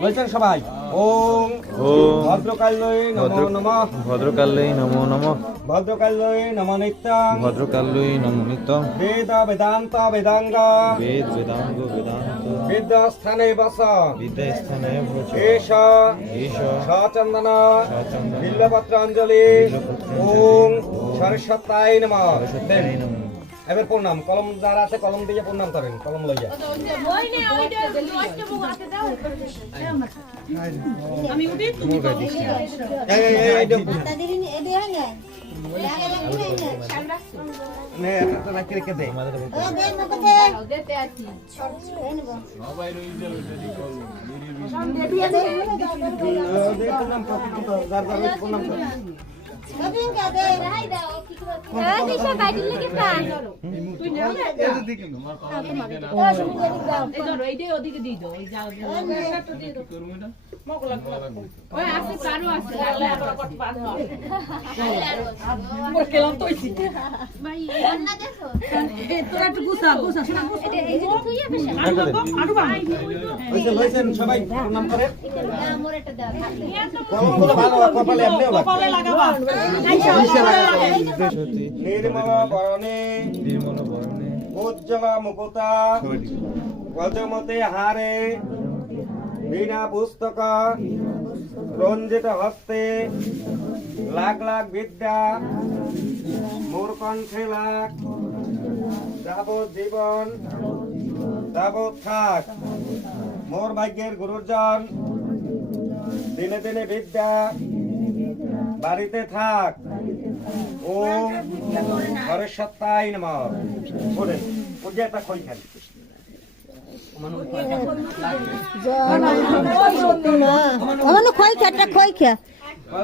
বলছেন সবাই ওম ভদ্রকাল্যই নমো নমঃ, ভদ্রকাল্যই নমো নমঃ, ভদ্রকাল্যই নমো নিত্যং, ভদ্রকাল্যই নমো নিত্যং, বেদ বেদান্ত বেদাঙ্গ, বেদ বেদাঙ্গ বেদান্ত, বিদ্যাস্থানে বস, বিদ্যাস্থানে ভোজ, এষ ঈশ সচন্দন সচন্দন বিল্লপত্রাঞ্জলি। ওম সরস্বত্যায় নমঃ। সরস্বত্যায় নমঃ। এবার প্রণাম, কলম যারা আছে কলম দিয়ে প্রণাম করেন, কলম লইয়া। সবাই প্রণাম করেন। কলমগুলো ভালো, কপালে এমনিও নির্মল বরণে নির্মল বরণে উজ্জ্বল মুকুতা গজমতে হারে বীণা পুস্তক রঞ্জিত হস্তে লাখ লাখ বিদ্যা মোর কণ্ঠে লাখ যাবৎ জীবন যাবৎ থাক মোর ভাগ্যের গুরুজন দিনে দিনে বিদ্যা বাড়িতে থাক। ওম সরস্বত্যায় নমঃ। বলেন একটা খই খান।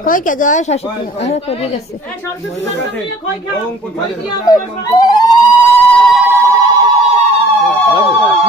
খই খা জয় সরস্বতী করে গেছে। ওম